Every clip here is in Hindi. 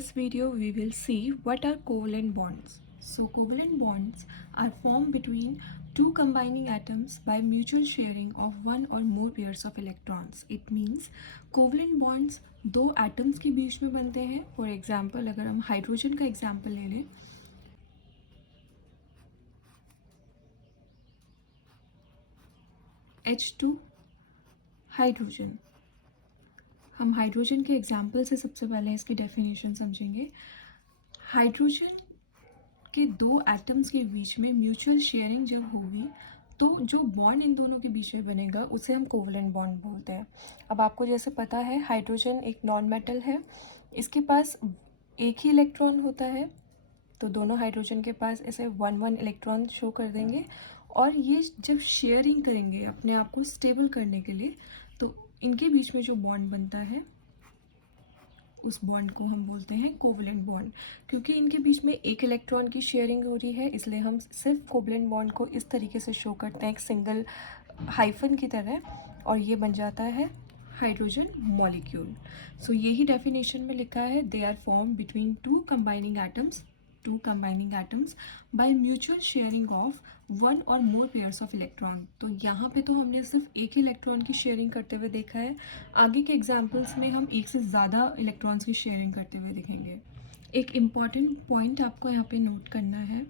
this video, we will see what are covalent bonds. So, covalent bonds are formed between two combining atoms by mutual sharing of one or more pairs of electrons. It means covalent bonds दो atoms के बीच में बनते हैं. For example, अगर हम हाइड्रोजन का एग्जाम्पल ले लें, H2 हाइड्रोजन. हम हाइड्रोजन के एग्जाम्पल से सबसे पहले इसकी डेफिनेशन समझेंगे. हाइड्रोजन के दो एटम्स के बीच में म्यूचुअल शेयरिंग जब होगी तो जो बॉन्ड इन दोनों के बीच में बनेगा उसे हम कोवलेंट बॉन्ड बोलते हैं. अब आपको जैसे पता है हाइड्रोजन एक नॉन मेटल है, इसके पास एक ही इलेक्ट्रॉन होता है, तो दोनों हाइड्रोजन के पास ऐसे 1 इलेक्ट्रॉन शो कर देंगे. और ये जब शेयरिंग करेंगे अपने आप को स्टेबल करने के लिए, तो इनके बीच में जो बॉन्ड बनता है उस बॉन्ड को हम बोलते हैं कोवलेंट बॉन्ड. क्योंकि इनके बीच में एक इलेक्ट्रॉन की शेयरिंग हो रही है, इसलिए हम सिर्फ कोवलेंट बॉन्ड को इस तरीके से शो करते हैं एक सिंगल हाइफन की तरह, और ये बन जाता है हाइड्रोजन मॉलिक्यूल. सो यही डेफिनेशन में लिखा है, they are form between two combining atoms by mutual sharing of one or more pairs of electron. तो यहाँ पे तो हमने सिर्फ एक ही इलेक्ट्रॉन की शेयरिंग करते हुए देखा है. आगे के एग्जाम्पल्स में हम एक से ज़्यादा इलेक्ट्रॉन्स की शेयरिंग करते हुए देखेंगे. एक इम्पॉर्टेंट पॉइंट आपको यहाँ पे नोट करना है,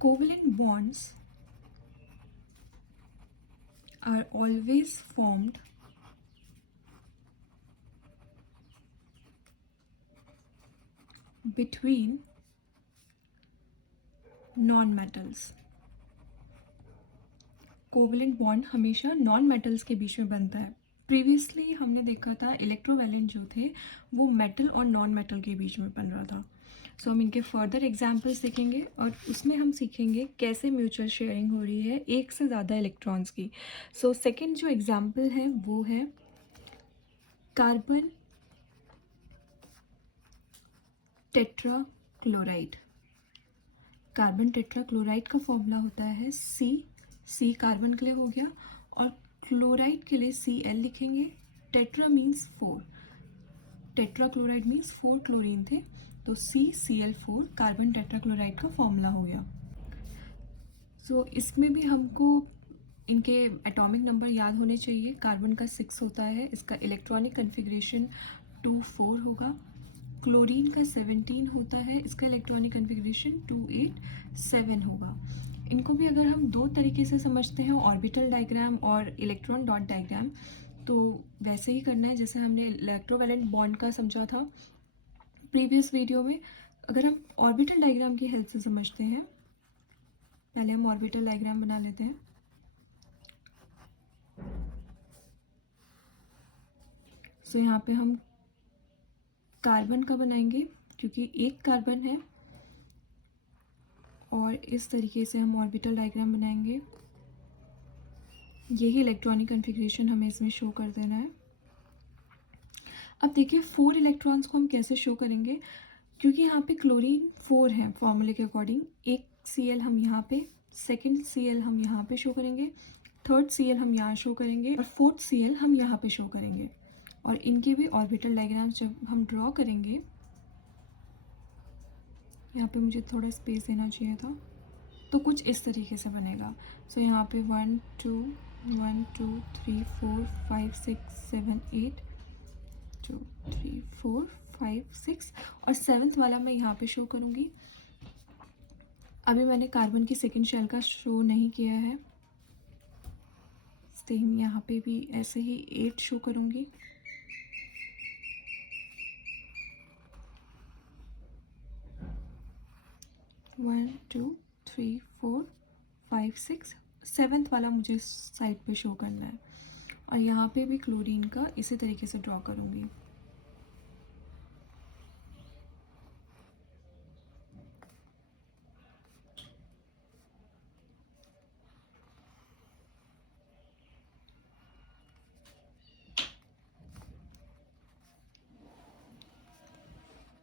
covalent bonds are always formed between non-metals. Covalent bond हमेशा नॉन मेटल्स के बीच में बनता है. प्रीवियसली हमने देखा था इलेक्ट्रोवैलेंट जो थे वो मेटल और नॉन मेटल के बीच में बन रहा था. सो हम इनके फर्दर एग्जाम्पल्स देखेंगे और उसमें हम सीखेंगे कैसे म्यूचुअल शेयरिंग हो रही है एक से ज़्यादा इलेक्ट्रॉन्स की. सो सेकेंड जो एग्जाम्पल है वो है कार्बन टेट्राक्लोराइड. कार्बन टेट्राक्लोराइड का फॉर्मूला होता है सी कार्बन के लिए हो गया, और क्लोराइड के लिए Cl लिखेंगे. Tetra means 4, tetrachloride means 4 chlorine थे, तो CCl4 कार्बन टेट्राक्लोराइड का फॉर्मूला हो गया. सो इसमें भी हमको इनके एटॉमिक नंबर याद होने चाहिए. कार्बन का 6 होता है, इसका इलेक्ट्रॉनिक कन्फिग्रेशन 2,4 होगा. क्लोरीन का 17 होता है, इसका इलेक्ट्रॉनिक कन्फिग्रेशन 2,8,7 होगा. इनको भी अगर हम दो तरीके से समझते हैं, ऑर्बिटल डायग्राम और इलेक्ट्रॉन डॉट डायग्राम, तो वैसे ही करना है जैसे हमने इलेक्ट्रोवैलेंट बॉन्ड का समझा था प्रीवियस वीडियो में. अगर हम ऑर्बिटल डायग्राम की हेल्प से समझते हैं, पहले हम ऑर्बिटल डायग्राम बना लेते हैं. सो यहाँ पे हम कार्बन का बनाएंगे क्योंकि एक कार्बन है, और इस तरीके से हम ऑर्बिटल डायग्राम बनाएंगे. यही इलेक्ट्रॉनिक कन्फिग्रेशन हमें इसमें शो कर देना है. अब देखिए 4 इलेक्ट्रॉन्स को हम कैसे शो करेंगे, क्योंकि यहाँ पे क्लोरीन 4 है फॉर्मूले के अकॉर्डिंग. एक Cl हम यहाँ पे, सेकेंड Cl हम यहाँ पे शो करेंगे, थर्ड Cl हम यहाँ शो करेंगे, और फोर्थ Cl हम यहाँ पे शो करेंगे. और इनके भी ऑर्बिटल डायग्राम जब हम ड्रॉ करेंगे, यहाँ पे मुझे थोड़ा स्पेस देना चाहिए था, तो कुछ इस तरीके से बनेगा. सो यहाँ पे 1 2 1 2 3 4 5 6 7 8 2 3 4 5 6, और 7th वाला मैं यहाँ पे शो करूँगी. अभी मैंने कार्बन की सेकेंड शेल का शो नहीं किया है. सेम यहाँ पे भी ऐसे ही 8 शो करूँगी. वन टू थ्री 4 5 6, 7th वाला मुझे साइड पे शो करना है. और यहाँ पे भी क्लोरीन का इसी तरीके से ड्रॉ करूँगी.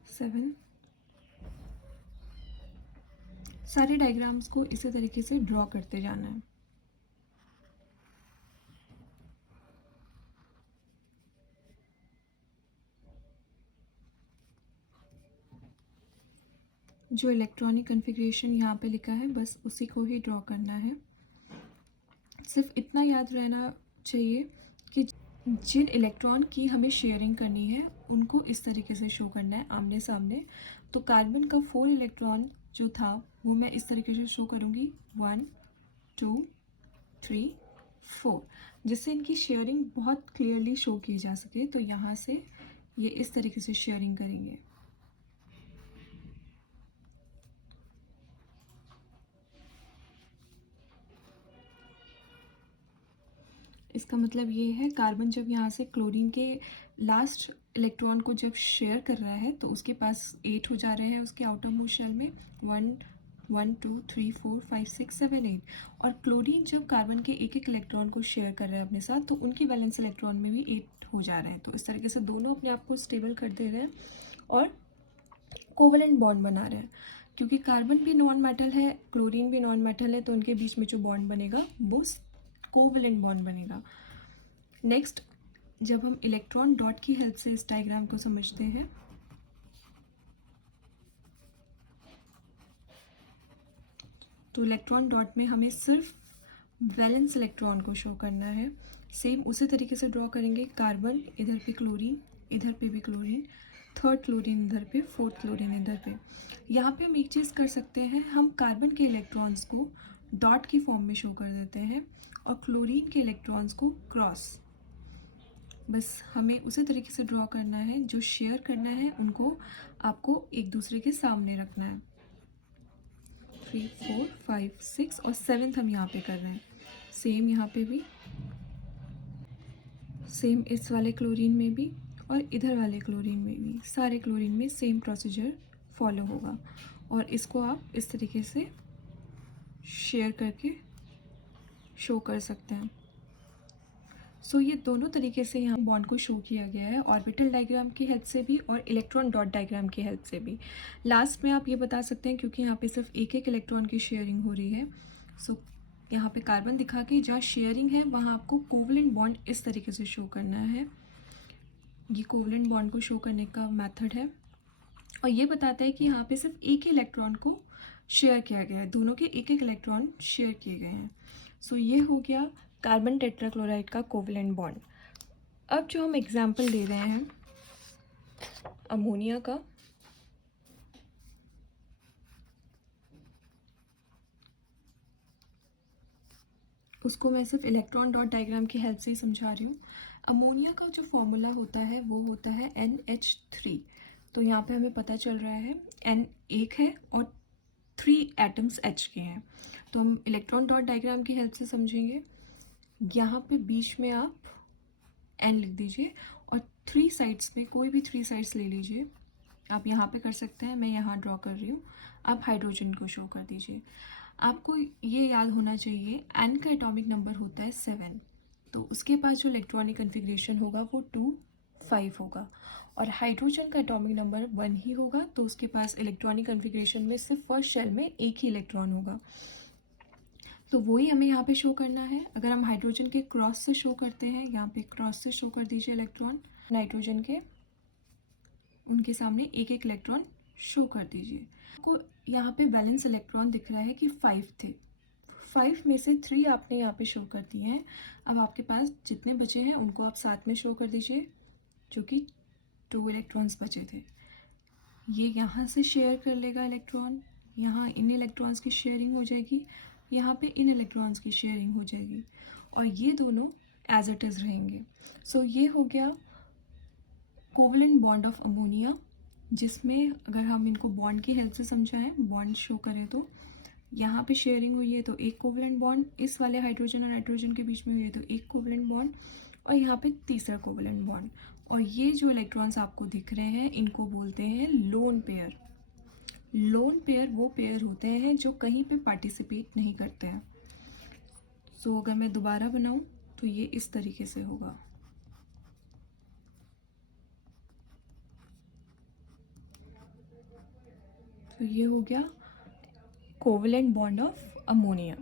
सेवन. सारे डायग्राम्स को इसी तरीके से ड्रॉ करते जाना है. जो इलेक्ट्रॉनिक कन्फिग्रेशन यहाँ पे लिखा है बस उसी को ही ड्रॉ करना है। सिर्फ इतना याद रहना चाहिए कि जिन इलेक्ट्रॉन की हमें शेयरिंग करनी है उनको इस तरीके से शो करना है आमने सामने। तो कार्बन का 4 इलेक्ट्रॉन जो था वो मैं इस तरीके से शो करूँगी 1 2 3 4, जिससे इनकी शेयरिंग बहुत क्लियरली शो की जा सके। तो यहाँ से ये इस तरीके से शेयरिंग करेंगे। इसका मतलब ये है कार्बन जब यहाँ से क्लोरीन के लास्ट इलेक्ट्रॉन को जब शेयर कर रहा है तो उसके पास 8 हो जा रहे हैं उसके आउटर मोस्ट शेल में, 1 2 3 4 5 6 7 8। और क्लोरीन जब कार्बन के एक एक इलेक्ट्रॉन को शेयर कर रहा है अपने साथ तो उनकी वैलेंस इलेक्ट्रॉन में भी 8 हो जा रहे हैं। तो इस तरीके से दोनों अपने आप को स्टेबल कर दे रहे हैं और कोवलेंट बॉन्ड बना रहे हैं। क्योंकि कार्बन भी नॉन मेटल है, क्लोरीन भी नॉन मेटल है, तो उनके बीच में जो बॉन्ड बनेगा वो कोवलेंट बॉन्ड बनेगा। नेक्स्ट, जब हम इलेक्ट्रॉन डॉट की हेल्प से इस डायग्राम को समझते हैं तो इलेक्ट्रॉन डॉट में हमें सिर्फ वैलेंस इलेक्ट्रॉन को शो करना है। सेम उसी तरीके से ड्रॉ करेंगे, कार्बन इधर पे क्लोरीन, इधर पे भी क्लोरीन, थर्ड क्लोरीन इधर पे, फोर्थ क्लोरीन इधर पे। यहाँ पे हम एक चीज़ कर सकते हैं, हम कार्बन के इलेक्ट्रॉन्स को डॉट की फॉर्म में शो कर देते हैं और क्लोरीन के इलेक्ट्रॉन्स को क्रॉस। बस हमें उसी तरीके से ड्रॉ करना है, जो शेयर करना है उनको आपको एक दूसरे के सामने रखना है। 3 4 5 6 और 7th हम यहाँ पे कर रहे हैं। सेम यहाँ पे भी, सेम इस वाले क्लोरीन में भी और इधर वाले क्लोरीन में भी, सारे क्लोरीन में सेम प्रोसीजर फॉलो होगा। और इसको आप इस तरीके से शेयर करके शो कर सकते हैं। सो ये दोनों तरीके से यहाँ बॉन्ड को शो किया गया है, ऑर्बिटल डायग्राम की हेल्प से भी और इलेक्ट्रॉन डॉट डायग्राम की हेल्प से भी। लास्ट में आप ये बता सकते हैं, क्योंकि यहाँ पे सिर्फ एक एक इलेक्ट्रॉन की शेयरिंग हो रही है, सो यहाँ पे कार्बन दिखा के जहाँ शेयरिंग है वहाँ आपको कोवलेंट बॉन्ड इस तरीके से शो करना है। ये कोवलेंट बॉन्ड को शो करने का मेथड है और ये बताता है कि यहाँ पे सिर्फ एक ही इलेक्ट्रॉन को शेयर किया गया है, दोनों के एक एक इलेक्ट्रॉन शेयर किए गए हैं। सो ये हो गया कार्बन टेट्राक्लोराइड का कोवलेंट बॉन्ड। अब जो हम एग्जाम्पल ले रहे हैं अमोनिया का, उसको मैं सिर्फ इलेक्ट्रॉन डॉट डायग्राम की हेल्प से ही समझा रही हूँ। अमोनिया का जो फॉर्मूला होता है वो होता है NH3। तो यहाँ पे हमें पता चल रहा है N एक है और 3 एटम्स H के हैं। तो हम इलेक्ट्रॉन डॉट डायग्राम की हेल्प से समझेंगे। यहाँ पे बीच में आप N लिख दीजिए और 3 साइड्स में कोई भी 3 साइड्स ले लीजिए। आप यहाँ पे कर सकते हैं, मैं यहाँ ड्रॉ कर रही हूँ। आप हाइड्रोजन को शो कर दीजिए। आपको ये याद होना चाहिए N का एटॉमिक नंबर होता है 7, तो उसके पास जो इलेक्ट्रॉनिक कन्फिग्रेशन होगा वो 2 5 होगा। और हाइड्रोजन का एटॉमिक नंबर 1 ही होगा, तो उसके पास इलेक्ट्रॉनिक कन्फिग्रेशन में सिर्फ फर्स्ट शेल में एक ही इलेक्ट्रॉन होगा। तो वही हमें यहाँ पे शो करना है। अगर हम हाइड्रोजन के क्रॉस से शो करते हैं, यहाँ पे क्रॉस से शो कर दीजिए इलेक्ट्रॉन, नाइट्रोजन के उनके सामने एक एक इलेक्ट्रॉन शो कर दीजिए। आपको यहाँ पे बैलेंस इलेक्ट्रॉन दिख रहा है कि 5 थे, 5 में से 3 आपने यहाँ पे शो कर दिए हैं। अब आपके पास जितने बचे हैं उनको आप साथ में शो कर दीजिए, जो कि 2 इलेक्ट्रॉन्स बचे थे। ये यहाँ से शेयर कर लेगा इलेक्ट्रॉन, यहाँ इन इलेक्ट्रॉन्स की शेयरिंग हो जाएगी, यहाँ पे इन इलेक्ट्रॉन्स की शेयरिंग हो जाएगी और ये दोनों एज इट इज़ रहेंगे। सो ये हो गया कोवलेंट बॉन्ड ऑफ अमोनिया, जिसमें अगर हम इनको बॉन्ड की हेल्प से समझाएं, बॉन्ड शो करें तो यहाँ पे शेयरिंग हुई है तो एक कोवलेंट बॉन्ड, इस वाले हाइड्रोजन और नाइट्रोजन के बीच में हुई है तो एक कोवलेंट बॉन्ड और यहाँ पे तीसरा कोवलेंट बॉन्ड। और ये जो इलेक्ट्रॉन्स आपको दिख रहे हैं इनको बोलते हैं लोन पेयर। लोन पेयर वो पेयर होते हैं जो कहीं पे पार्टिसिपेट नहीं करते हैं। सो अगर मैं दोबारा बनाऊं तो ये इस तरीके से होगा। तो ये हो गया कोवलेंट बॉन्ड ऑफ अमोनिया।